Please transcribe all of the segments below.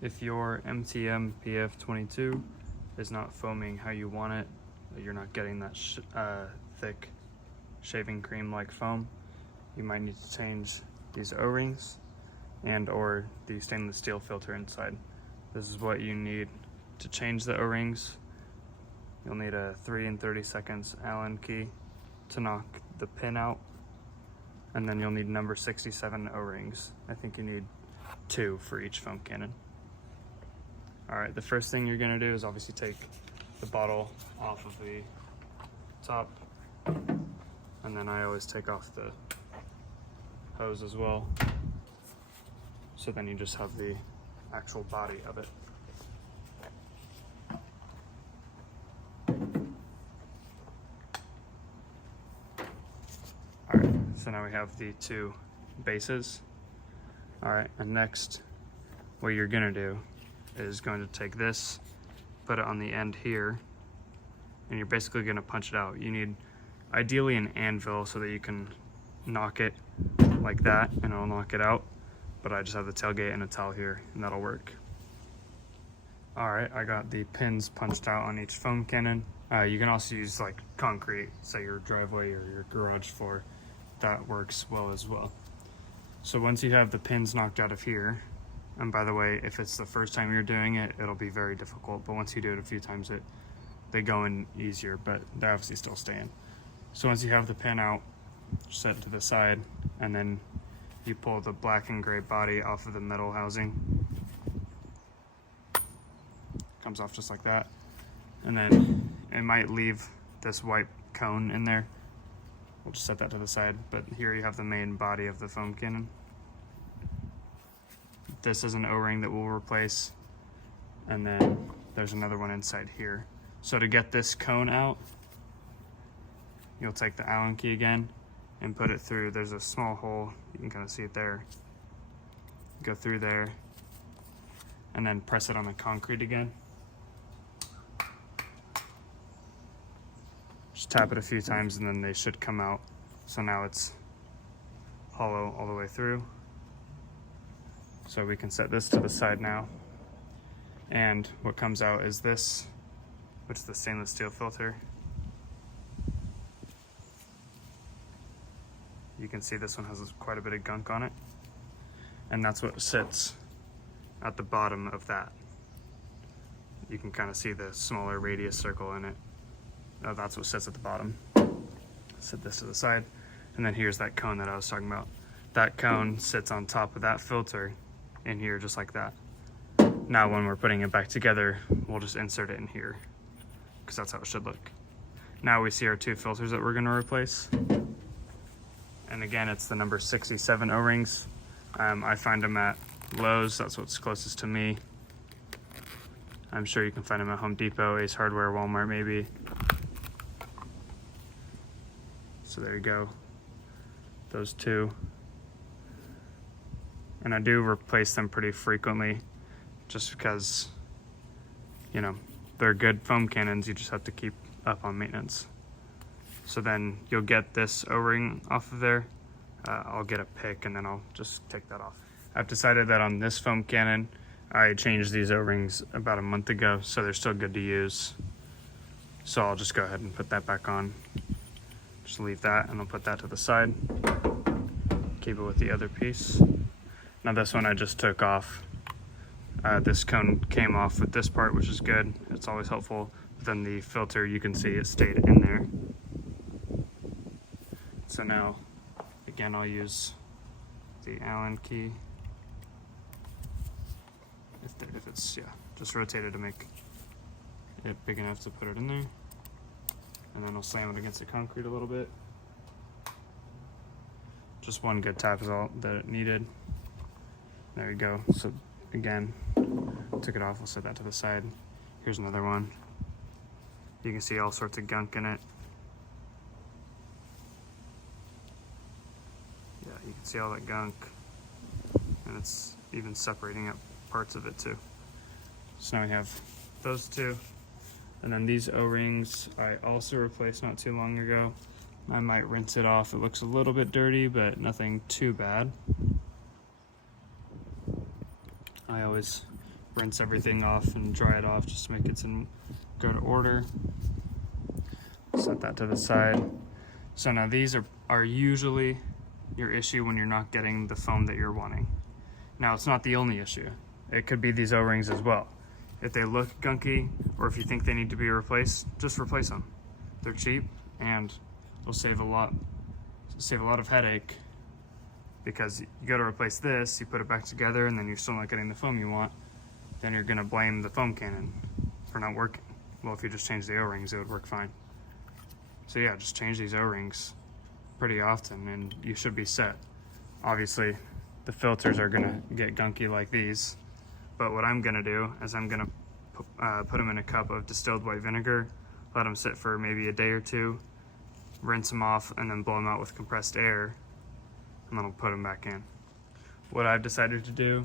If your MTM PF22 is not foaming how you want it, you're not getting that thick shaving cream like foam, you might need to change these O-rings and or the stainless steel filter inside. This is what you need to change the O-rings. You'll need a 3 and 30 seconds Allen key to knock the pin out, and then you'll need number 67 O-rings. I think you need 2 for each foam cannon. Alright, the first thing you're gonna do is obviously take the bottle off of the top, and then I always take off the hose as well, so then you just have the actual body of it. Alright, so now we have the 2 bases. Alright, and next what you're gonna do is going to take this, put it on the end here, and you're basically gonna punch it out. You need ideally an anvil so that you can knock it like that and it'll knock it out, but I just have the tailgate and a towel here and that'll work. Alright, I got the pins punched out on each foam cannon. You can also use like concrete, say your driveway or your garage floor. That works well as well. So once you have the pins knocked out of here, and by the way, if it's the first time you're doing it, it'll be very difficult, but once you do it a few times, they go in easier, but they obviously still stay in. So once you have the pin out, set it to the side, and then you pull the black and gray body off of the metal housing. Comes off just like that. And then it might leave this white cone in there. We'll just set that to the side, but here you have the main body of the foam cannon. This is an O-ring that we'll replace, and then there's another one inside here. So to get this cone out, you'll take the Allen key again and put it through. There's a small hole, you can kind of see it there. Go through there, and then press it on the concrete again. Just tap it a few times and then they should come out. So now it's hollow all the way through. So we can set this to the side now. And what comes out is this, which is the stainless steel filter. You can see this one has quite a bit of gunk on it. And that's what sits at the bottom of that. You can kind of see the smaller radius circle in it. That's what sits at the bottom. Set this to the side. And then here's that cone that I was talking about. That cone sits on top of that filter in here just like that. Now when we're putting it back together, we'll just insert it in here because that's how it should look. Now we see our 2 filters that we're going to replace. And again, it's the number 67 O-rings. I find them at Lowe's, that's what's closest to me. I'm sure you can find them at Home Depot, Ace Hardware, Walmart maybe. So there you go, those 2. And I do replace them pretty frequently just because, you know, they're good foam cannons, you just have to keep up on maintenance. So then you'll get this O-ring off of there. I'll get a pick and then I'll just take that off. I've decided that on this foam cannon, I changed these O-rings about a month ago, so they're still good to use. So I'll just go ahead and put that back on. Just leave that and I'll put that to the side. Keep it with the other piece. Now this one I just took off. This cone came off with this part, which is good. It's always helpful. But then the filter, you can see it stayed in there. So now, again, I'll use the Allen key. If it's, yeah, just rotate it to make it big enough to put it in there. And then I'll slam it against the concrete a little bit. Just one good tap is all that it needed. There you go. So again, took it off, I'll set that to the side. Here's another one. You can see all sorts of gunk in it. Yeah, you can see all that gunk. And it's even separating up parts of it too. So now we have those 2. And then these O-rings I also replaced not too long ago. I might rinse it off. It looks a little bit dirty, but nothing too bad. I always rinse everything off and dry it off just to make it in good order. Set that to the side. So now these are usually your issue when you're not getting the foam that you're wanting. Now it's not the only issue. It could be these O-rings as well. If they look gunky or if you think they need to be replaced, just replace them. They're cheap and they'll save a lot of headache, because you go to replace this, you put it back together and then you're still not getting the foam you want, then you're gonna blame the foam cannon for not working. Well, if you just change the O-rings, it would work fine. So yeah, just change these O-rings pretty often and you should be set. Obviously, the filters are gonna get gunky like these, but what I'm gonna do is I'm gonna put them in a cup of distilled white vinegar, let them sit for maybe a day or two, rinse them off, and then blow them out with compressed air, and then I'll put them back in. What I've decided to do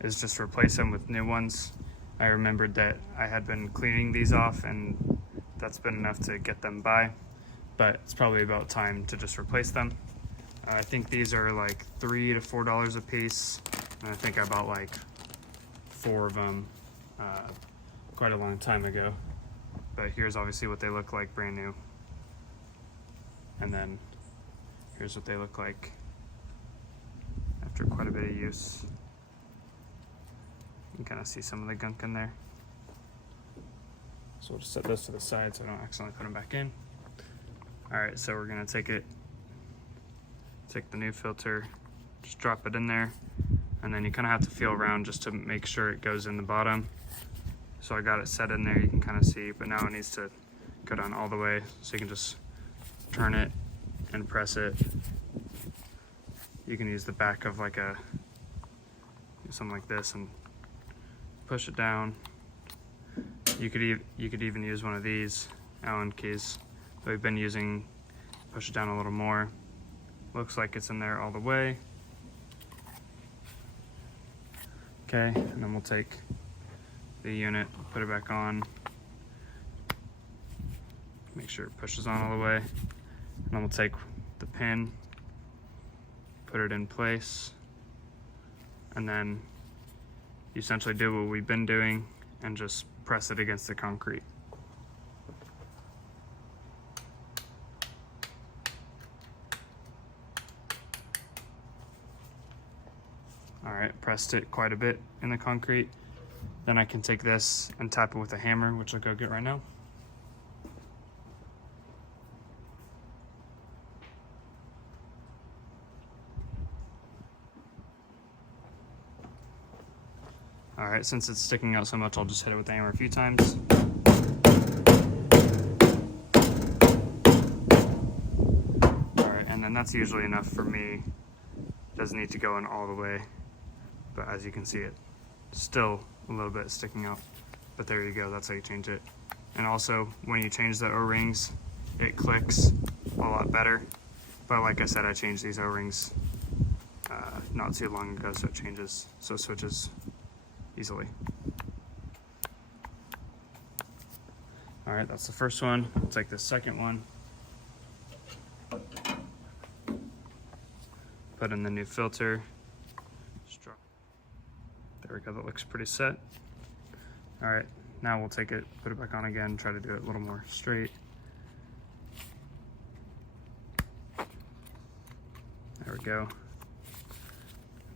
is just replace them with new ones. I remembered that I had been cleaning these off and that's been enough to get them by, but it's probably about time to just replace them. I think these are like $3 to $4 a piece, and I think I bought like 4 of them quite a long time ago. But here's obviously what they look like brand new. And then here's what they look like after quite a bit of use. You can kind of see some of the gunk in there. So we'll just set those to the side so I don't accidentally put them back in. All right, so we're gonna take the new filter, just drop it in there, and then you kind of have to feel around just to make sure it goes in the bottom. So I got it set in there, you can kind of see, but now it needs to go down all the way, so you can just turn it and press it. You can use the back of like something like this and push it down. You could even use one of these Allen keys that we've been using. Push it down a little more. Looks like it's in there all the way. Okay, and then we'll take the unit, put it back on. Make sure it pushes on all the way. And then we'll take the pin, put it in place, and then you essentially do what we've been doing and just press it against the concrete. All right, pressed it quite a bit in the concrete. Then I can take this and tap it with a hammer, which I'll go get right now. All right, since it's sticking out so much, I'll just hit it with the hammer a few times. All right, and then that's usually enough for me. Doesn't need to go in all the way, but as you can see, it still a little bit sticking out. But there you go, that's how you change it. And also, when you change the O-rings, it clicks a lot better. But like I said, I changed these O-rings not too long ago, so it switches easily. All right, that's the first one. We'll take the second one. Put in the new filter. There we go, that looks pretty set. All right, now we'll take it, put it back on again, try to do it a little more straight. There we go.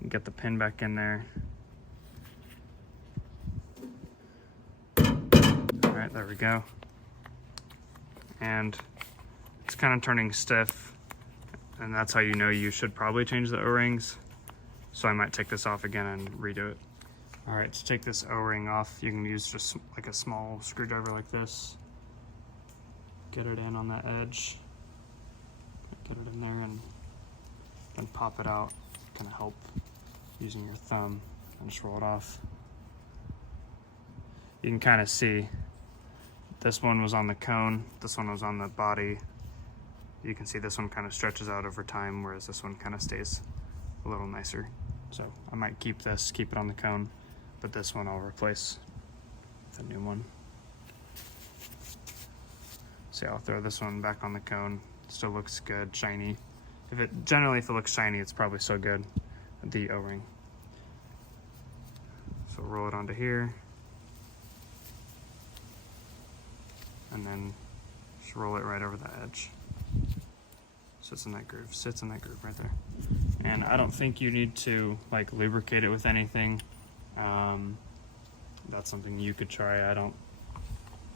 Get the pin back in there. All right, there we go. And it's kind of turning stiff, and that's how you know you should probably change the O-rings. So I might take this off again and redo it. All right, to take this O-ring off, you can use just like a small screwdriver like this. Get it in on that edge. Get it in there and then pop it out. Kind of help using your thumb and just roll it off. You can kind of see this one was on the cone, this one was on the body. You can see this one kind of stretches out over time, whereas this one kind of stays a little nicer. So I might keep it on the cone, but this one I'll replace with a new one. So I'll throw this one back on the cone. Still looks good, shiny. If it looks shiny, it's probably still good, the O-ring. So So roll it onto here, and then just roll it right over the edge. Sits in that groove right there. And I don't think you need to like lubricate it with anything. That's something you could try. I don't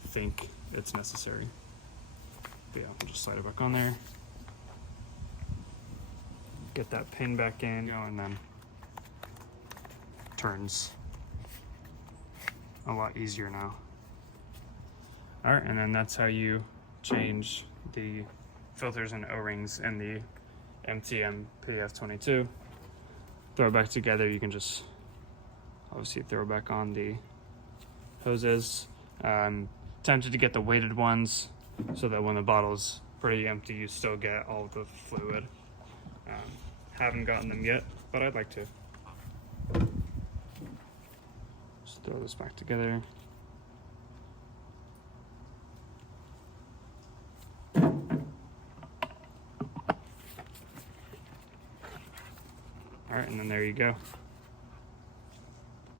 think it's necessary. But yeah, we'll just slide it back on there. Get that pin back in, and then turns a lot easier now. All right, and then that's how you change the filters and O-rings in the MTM PF22. Throw it back together. You can just obviously throw it back on the hoses. Tempted to get the weighted ones so that when the bottle's pretty empty, you still get all the fluid. Haven't gotten them yet, but I'd like to. Just throw this back together. All right, and then there you go.